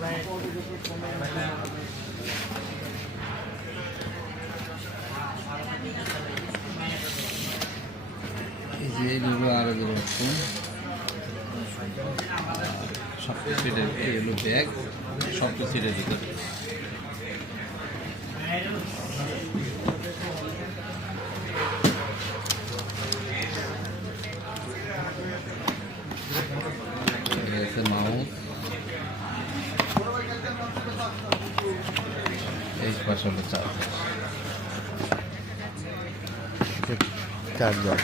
এই যে এইগুলো আরো যেরকম সব সিটের এগুলো ব্যাগ সব সিটের ভিতরে মাউস এই পাশে হলো চার্জার।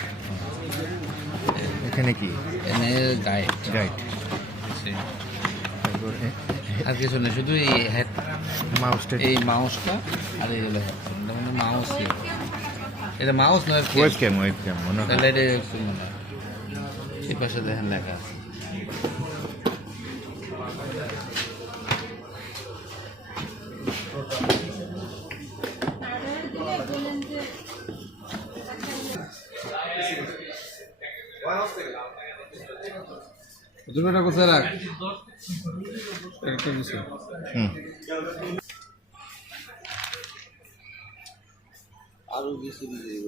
এখানে কি? এনে গাইড আর কিছু নেই, শুধু এই হেড মাউসটা, এই মাউসটা আর এই হলো হেড। মানে মাউস এটা মাউস নয়, ওয়েবক্যাম মনে হয়। তাহলে এটা মনে হয় এই পাশে দেখেন লেখা আছে। দুটোটা কোথায় রাখ? একটা কিছু আরো বেশি দিয়ে দিব।